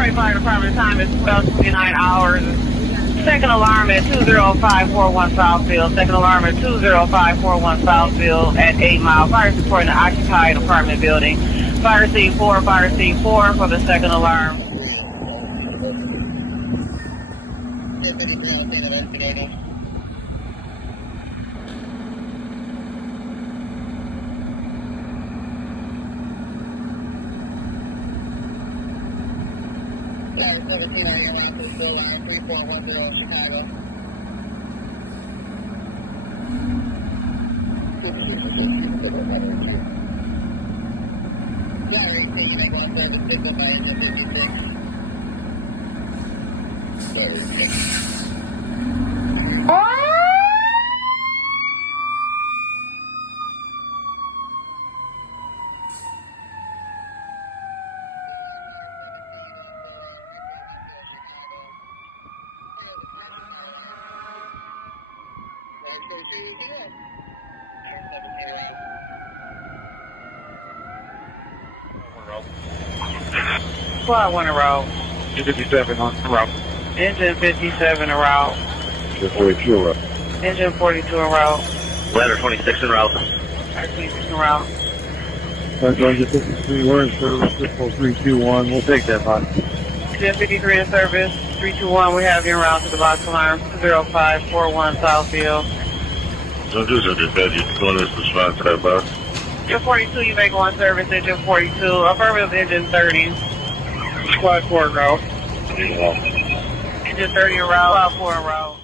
Detroit Fire Department time is 12:29 hours. Second alarm at 20541 Southfield. Second alarm at 20541 Southfield at 8 Mile. Fire reporting an occupied apartment building. Fire scene 4 for the second alarm. Investigating. Fire 17 area around to the field line 3410 Chicago. Fire 18, you make one service, pick up by engine 56. Fire 6. Squad 1 around. 57 on route. Engine 57 around. Engine 42 en route. Engine 42 around. Ladder 26 en route. 26 around. Engine 53, we're in service, 321, we'll take that, bud. Engine 53 in service. 321, we have you around to the box alarm. 20541 Southfield. Don't do something bad. You're going to respond to that box. Engine 42, you make one service. Engine 42. Affirmative, engine 30. Squad 4 route. Yeah. Engine 30 around. Squad 4 around.